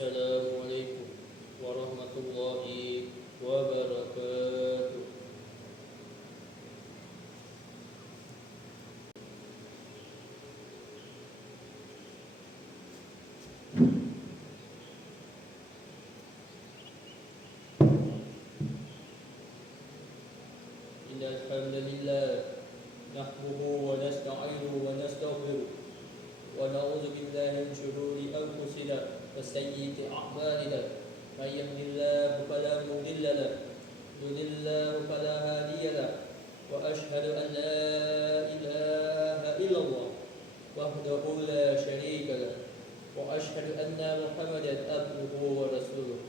Assalamualaikum warahmatullahi wabarakatuh. Innal hamdalillah nahmaduhu wa nasta'inuhu wa nastaghfiruh wa na'udzu billahi min shururi anfusina wa sayyiati a'malina. May yahdihillahu fala mudilla lahu wa yudlil fala hadiya lahu. Wa ashhadu an la ilaha illallah wahdahu la syarika lahu wa ashhadu anna Muhammadan abduhu wa rasuluh.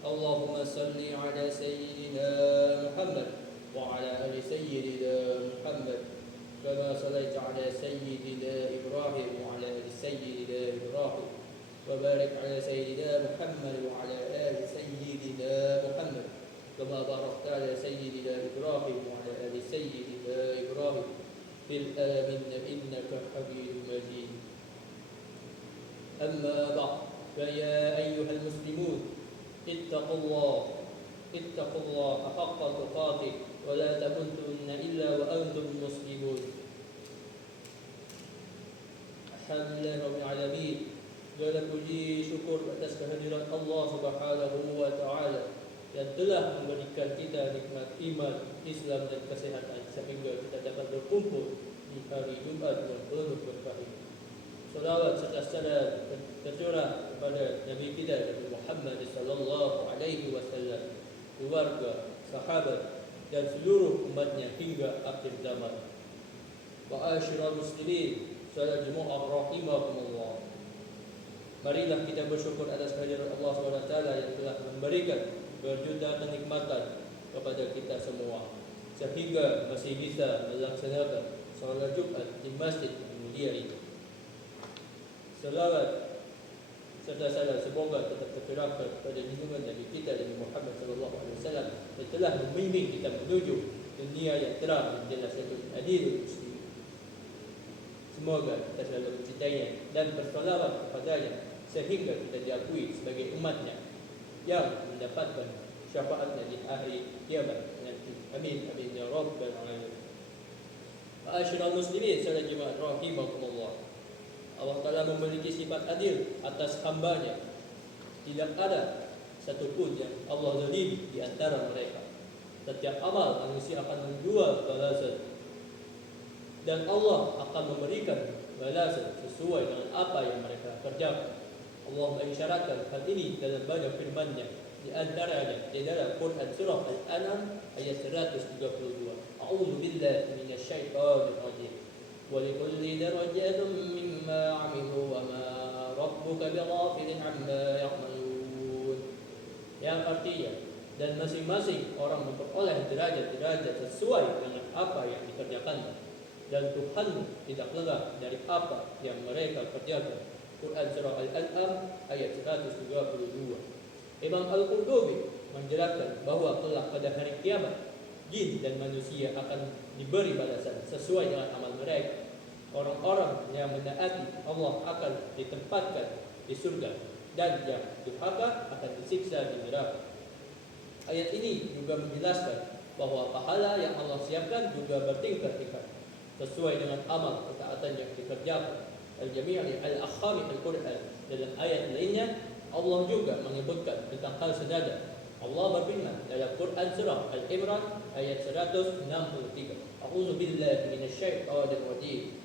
Allahumma salli ala sayyidina Muhammad wa ala ali sayyidina Muhammad kama sallaita ala sayyidina Ibrahim wa ala ali sayyidina Ibrahim wa barik ala sayyidina Muhammad wa ala ali sayyidina Muhammad kama barakta ala sayyidina Ibrahim wa ala ali sayyidina Ibrahim fil alamin innaka Hamidum Majid. Amma ba'd, fa ya ayyuhal muslimun ittaqullaha haqqa tuqatih wa la tamutunna illa wa antum muslimun. Alhamdulillah rabbil alamin. Segala puji syukur atas kehadiran Allah Subhanahu wa taala yang telah memberikan kita nikmat iman, Islam dan kesehatan sehingga kita dapat berkumpul di hari Jumat yang penuh berkah ini. Salawat serta salam tercurah kepada Nabi kita Nabi Muhammad sallallahu alaihi wasallam, keluarga, sahabat dan seluruh umatnya hingga akhir zaman. Ma'asyiral muslimin, salat Jumat rahimakumullah. Marilah kita bersyukur atas kehadiran Allah SWT yang telah memberikan berjuta kenikmatan kepada kita semua sehingga masih bisa melaksanakan salat Jumat di masjid yang mulia ini. Salawat serta salam semoga tetap tercurahkan pada junjungan Nabi kita Nabi Muhammad sallallahu alaihi wasallam yang telah membimbing kita menuju dunia yang terang dan jelas itu adil muslim. Semoga kita selalu mencintainya dan bersalawat kepadanya sehingga kita diakui sebagai umatnya yang mendapatkan syafaatnya di hari kiamat nanti. Amin amin ya rabbal alamin. Ma'asyiral muslimin, salat Jumat rahimakumullah. Allah Ta'ala memiliki sifat adil atas hambanya. Tidak ada satupun yang Allah zalimi di antara mereka. Setiap amal manusia akan menjual balasan, dan Allah akan memberikan balasan sesuai dengan apa yang mereka kerjakan. Allah mengisyaratkan hal ini dalam banyak firman-Nya, di antaranya di dalam Quran surah Al-An'am ayat 132. A'udzu billahi minasyaitonir rajim. وَلِكُلِّ دَرَجَاتٌ مِّمَّا عَمِلُوا وَمَا رَبُّكَ بِغَافِلٍ عَمَّا يَعْمَلُونَ. Yang artinya, dan masing-masing orang memperoleh derajat-derajat sesuai dengan apa yang dikerjakannya, dan Tuhanmu tidak lengah dari apa yang mereka kerjakan. Quran surah Al-An'am ayat 132. Imam Al-Qurtubi menjelaskan bahwa kelak pada hari kiamat jin dan manusia akan diberi balasan sesuai dengan amal mereka. Orang-orang yang menaati Allah akan ditempatkan di surga, dan yang durhaka akan disiksa di neraka. Ayat ini juga menjelaskan bahwa pahala yang Allah siapkan juga bertingkat-tingkat sesuai dengan amal ketaatan yang dikerjakan. Al-Jami' al-Akhami Al-Quran. Dalam ayat lainnya Allah juga menyebutkan tentang hal senada. Allah berfirman dalam Quran surah Al-Imran ayat 163. A'udzu billahi minasyaitonir rajim.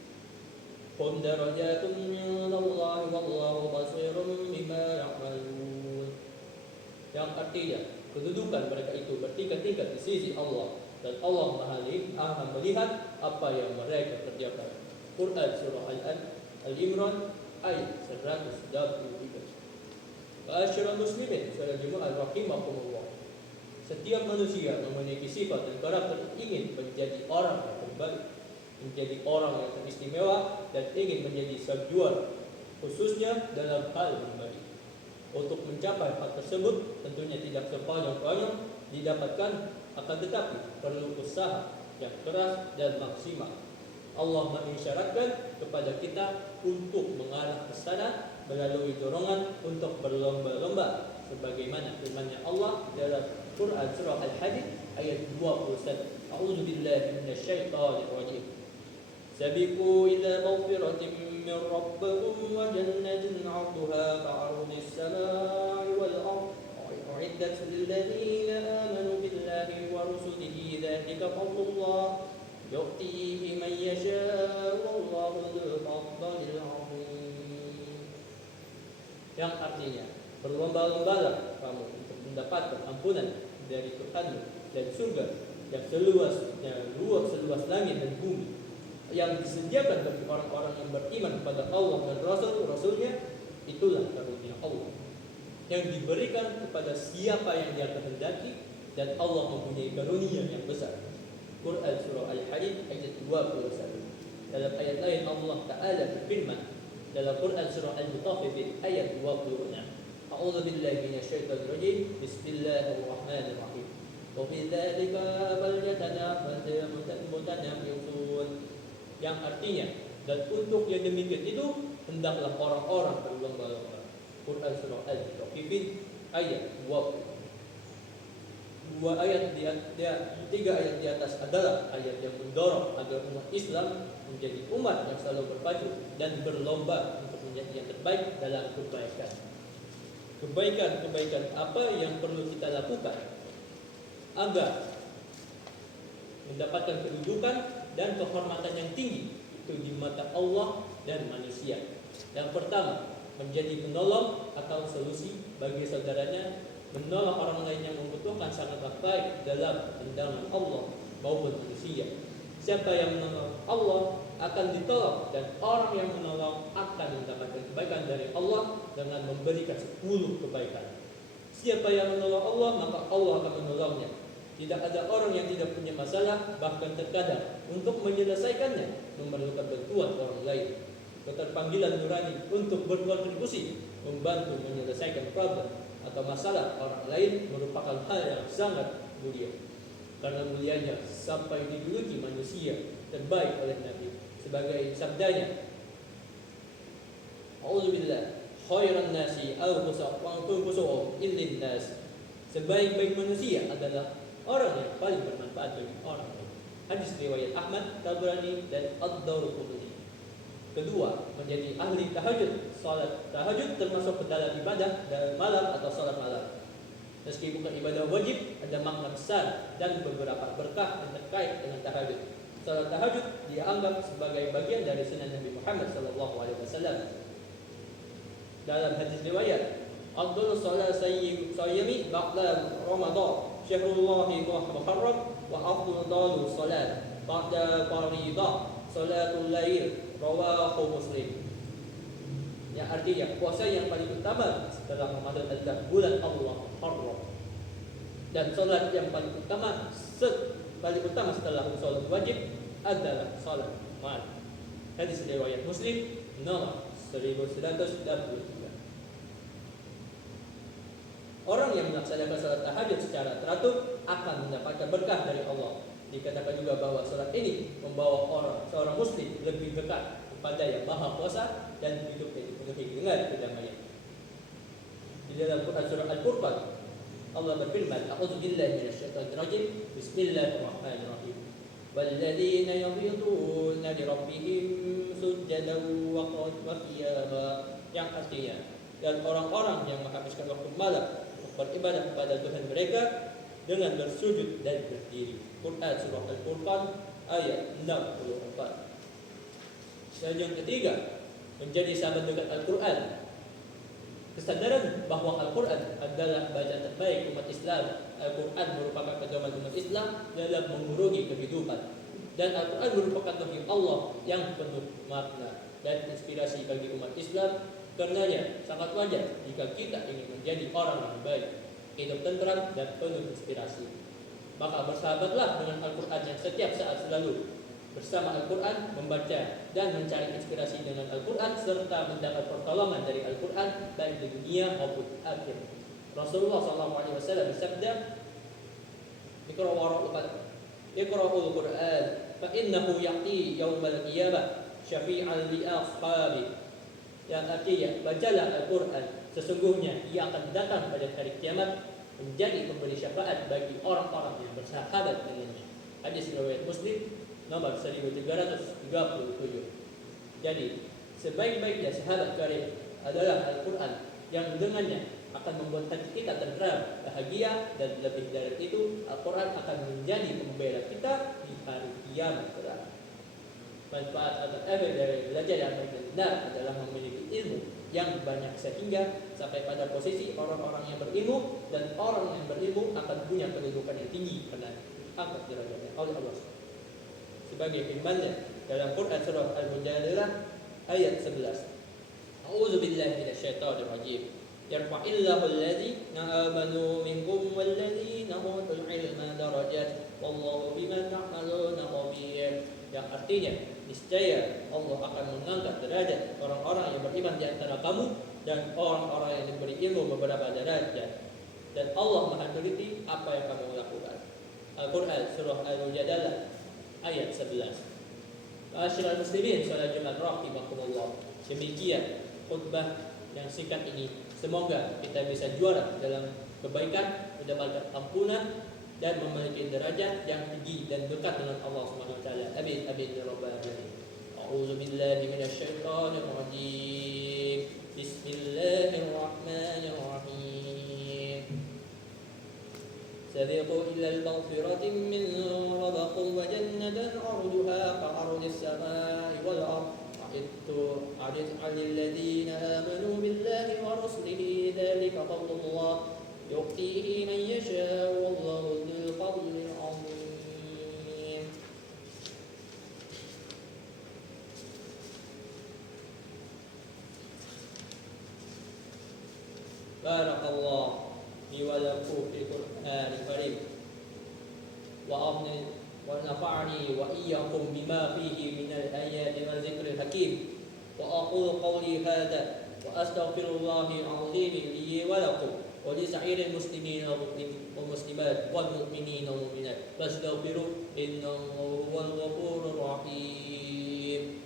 Hum darajatun minallahi wallahu basirun bima ya'malun. Yang artinya kedudukan mereka itu bertingkat-tingkat di sisi Allah, dan Allah Maha melihat apa yang mereka kerjakan. Quran surah Al-Imran ayat 123. Ma'asyiral muslimin, salat Jumat rahimakumullah. Setiap manusia memiliki sifat dan karakter ingin menjadi orang yang terbaik, menjadi orang yang teristimewa, dan ingin menjadi sang juara, khususnya dalam hal pribadi. Untuk mencapai hal tersebut tentunya tidak sepanjang-panjang didapatkan, akan tetapi perlu usaha yang keras dan maksimal. Allah mengisyaratkan kepada kita untuk mengarah ke sana melalui dorongan untuk berlomba-lomba sebagaimana firman-Nya Allah dalam Quran surah Al-Hadid ayat 21. A'udzu billahi minasyaitonir rajim. Sabiqu ila maghfiratin min rabbikum wa jannatin 'arduha ka'ardis samaa'i wal ardh u'iddat lil ladzina amanu billahi wa rusulihi dzalika fadlullah yu'tihi man yasha'u wallahu dzul fadlil 'azim. Yang artinya berlomba-lombalah kamu untuk mendapatkan ampunan dari Tuhanmu dan surga yang seluas langit dan bumi, yang disediakan bagi orang-orang yang beriman kepada Allah dan Rasul-Rasulnya. Itulah karunia Allah yang diberikan kepada siapa yang Dia kehendaki, dan Allah mempunyai karunia yang besar. Quran surah Al-Hadid ayat 21. Dalam ayat lain Allah Ta'ala berfirman dalam Quran surah Al-Mutaffifin ayat 26. A'udzu billahi minasyaitonir rajim. Bismillahirrahmanirrahim. Wa fi dzalika falyatanafasul mutanafisun. Yang artinya, dan untuk yang demikian itu hendaklah orang-orang berlomba-lomba. Quran surah Al-Mutaffifin ayat 20. Tiga ayat di atas adalah ayat yang mendorong agar umat Islam menjadi umat yang selalu berpacu dan berlomba untuk menjadi yang terbaik dalam kebaikan. Kebaikan apa yang perlu kita lakukan agar mendapatkan kedudukan dan kehormatan yang tinggi itu di mata Allah dan manusia. Yang pertama, menjadi penolong atau solusi bagi saudaranya, menolong orang lain yang membutuhkan sangatlah baik dalam pandangan Allah maupun manusia. Siapa yang menolong Allah akan ditolong, dan orang yang menolong akan mendapatkan kebaikan dari Allah dengan memberikan 10 kebaikan. Siapa yang menolong Allah, maka Allah akan menolongnya. Tidak ada orang yang tidak punya masalah, bahkan terkadang untuk menyelesaikannya memerlukan bantuan orang lain. Keterpanggilan nurani untuk berkontribusi membantu menyelesaikan problem atau masalah orang lain merupakan hal yang sangat mulia, karena mulianya sampai dijuluki manusia terbaik oleh Nabi sebagai sabdanya, A'udzubillah khairan nasi anfusuhum illin nas. Sebaik-baik manusia adalah orang yang paling bermanfaat bagi orang lain. Hadis riwayat Ahmad, Tabrani dan Ad-Darqutni. Kedua, menjadi ahli tahajud. Salat tahajud termasuk ke dalam ibadah dalam malam atau salat malam. Meski bukan ibadah wajib, ada makna besar dan beberapa berkah yang terkait dengan tahajud. Salat tahajud dianggap sebagai bagian dari sunnah Nabi Muhammad SAW. Dalam hadis riwayat, Abdul salat sayyimi ba'da Ramadan, Syahrullah Muharram, wa afdalu salat ba'da faridah, salatul lail, rawahu Muslim. Yang artinya puasa yang paling utama setelah Ramadan adalah bulan Allah Muharram, dan salat yang paling utama setelah salat wajib adalah salat malam. Hadis riwayat Muslim nomor 1133. Orang yang melaksanakan salat tahajud secara teratur akan mendapatkan berkah dari Allah. Dikatakan juga bahwa salat ini membawa seorang muslim lebih dekat kepada yang Maha Kuasa dan hidupnya dipenuhi dengan kedamaian. Di dalam Quran surah Al-Furqan Allah berfirman, A'udzu billahi minasyaitonir rajim. Bismillahirrahmanirrahim. Walladzina yabituna li rabbihim sujadan wa qiyama. Yang artinya, dan orang-orang yang menghabiskan waktu malam untuk beribadah kepada Tuhan mereka dengan bersujud dan berdiri. Quran surah Al-Furqan ayat 64. Dan yang ketiga, menjadi sahabat dekat Al-Quran. Kesadaran bahwa Al-Quran adalah bacaan terbaik umat Islam. Al-Quran merupakan pedoman umat Islam dalam mengurugi kehidupan. Dan Al-Quran merupakan wahyu Allah yang penuh makna dan inspirasi bagi umat Islam. Karenanya sangat wajar jika kita ingin menjadi orang yang baik, hidup tentram dan penuh inspirasi. Maka bersahabatlah dengan Al-Quran yang setiap saat selalu bersama Al-Quran, membaca dan mencari inspirasi dengan Al-Quran, serta mendapat pertolongan dari Al-Quran baik di dunia maupun akhir. Rasulullah SAW bersabda, Iqra'ul Quran fa innahu ya'ti yaumal qiyamah syafi'an li ashabi. yang artinya bacalah Al-Quran, sesungguhnya ia akan datang pada hari kiamat menjadi pemberi syafaat bagi orang-orang yang bersahabat dengannya. Hadis riwayat Muslim nomor 1337. Jadi sebaik-baiknya sahabat karib adalah Al-Quran yang dengannya akan membuat hati kita tenteram, bahagia, dan lebih dari itu Al-Quran akan menjadi pembela kita di hari kiamat kelak. Manfaat atau efek dari belajar yang benar adalah memiliki ilmu yang banyak sehingga sampai pada posisi orang-orang yang berilmu, dan orang yang berilmu akan punya kedudukan yang tinggi karena angkat derajatnya oleh Allah. Sebagai firman-Nya dalam Quran surah Al-Mujadilah ayat 11. A'udzu billahi minasyaitonir rajim. Yarfa'illahu alladhina amanu minkum walladzina utul ilma darajat wallahu bima ta'maluna khabir. Yang artinya niscaya Allah akan mengangkat derajat orang-orang yang beriman di antara kamu dan orang-orang yang diberi ilmu beberapa derajat, dan Allah Maha teliti apa yang kamu lakukan. Al-Quran surah Al-Mujadalah ayat 11. Ma'asyiral muslimin salat Jumat rahimakumullah. Demikian khutbah yang singkat ini. Semoga kita bisa juara dalam kebaikan, mendapatkan ampunan, dan memiliki derajat yang tinggi dan dekat dengan Allah Subhanahu wa taala. Amin amin ya rabbal alamin. A'udzu billahi minasyaitonir rajim. Bismillahirrahmanirrahim. Sabiqu ilal maghfiratin min rabbikum wa jannatin 'arduha ka'ardis samai wal ardh. Itu hadis alladhina amanu billahi wa rasulihi dzalika fadlullah yu'tihi man yasha wallahu dzul fadlil 'azim. Barakallahu li wa lakum fil Qur'anil Karim wa nafa'ani wa iyyakum bima fihi minal ayati wa dzikril hakim. Wa aqulu qawli hadza wa astaghfirullahal 'azim li wa lakum wa li sa'iril muslimin wal muslimat wal mu'minin wal mu'minat fastaghfiruhu innahu huwal ghafurur rahim.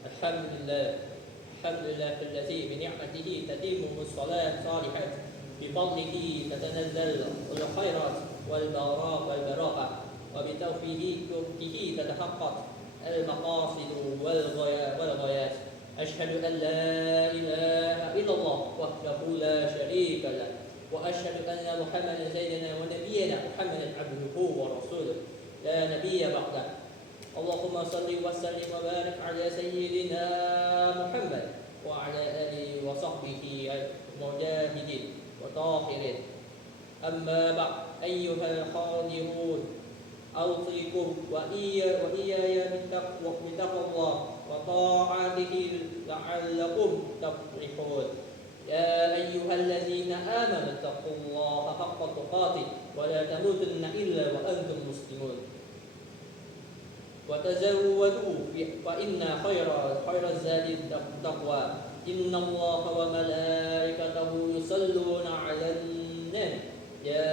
Alhamdulillah alladzi bi ni'matihi tatimmu as-salat salihat bi fadlihi tatanazzalu al-khairat wal barakah wa bi tawfiqihi tatahaqqaq al-maqasid wal ghayat. Ashhadu an la ilaha illallah wahdahu la syarika lah wa ashhadu anna Muhammadan sayyidina wa nabiyyana Muhammadan abduhu wa rasuluh la nabiyya ba'dah. Allahumma salli wa sallim wa barik ala sayyidina Muhammad wa ala alihi wa sahbihi al-mujahidin wa tahirin. Amma ba'd, ayyuhal khadirun, awsikum wa iyaya bittaqwallah wa ta'atihi la'allakum tuflihun. Ya ayyuhallazina amanu taqullaha haqqa tuqatih wa la tamutunna illa wa antum muslimun. وتزودوا فإن خير الزاد التقوى إن الله وملائكته يصلون على النبي يا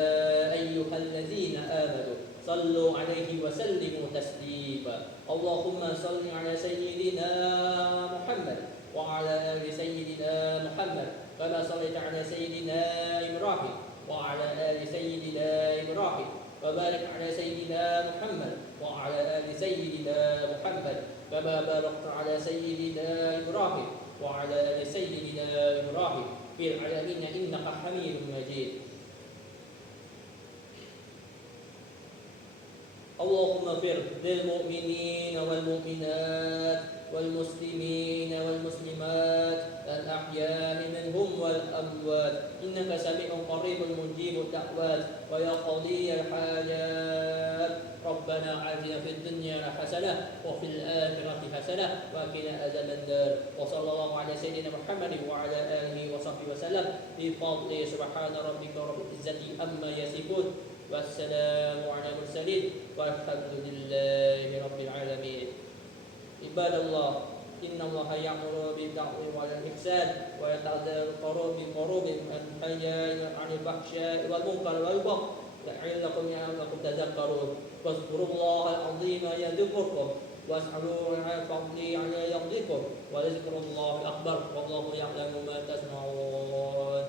أيها الذين آمنوا صلوا عليه وسلموا تسليما. اللهم صل على سيدنا محمد وعلى آل سيدنا محمد كما صليت على سيدنا إبراهيم وعلى آل سيدنا إبراهيم وبارك على سيدنا محمد وعلى آل سيدنا محمد كما باركت على سيدنا إبراهيم وعلى آل سيدنا إبراهيم في العالمين إنك حميد مجيد. اللهم اغفر للمؤمنين والمؤمنات والمسلمين والمسلمات الأحياء منهم والأموات إنك سميع قريب مجيب الدعوات ويقضي الحاجات. ربنا آتنا في الدنيا حسنة وفي الآخرة حسنة وقنا عذاب النار. وصلى الله على سيدنا محمد وعلى آله وصحبه وسلم بفضله. سبحان ربك رب العزة عما يصفون والسلام على المرسلين والحمد لله رب العالمين. عباد الله إن الله يأمر بالعدل والإحسان ويتعذر بالقرب والنهي عن الفحشاء والمنكر والبغي لعلكم يعلمكم تذكرون واذكروا الله العظيم يذكركم واسألوا عن فضله على يرضيكم ولذكر الله أكبر والله يعلم ما تصنعون.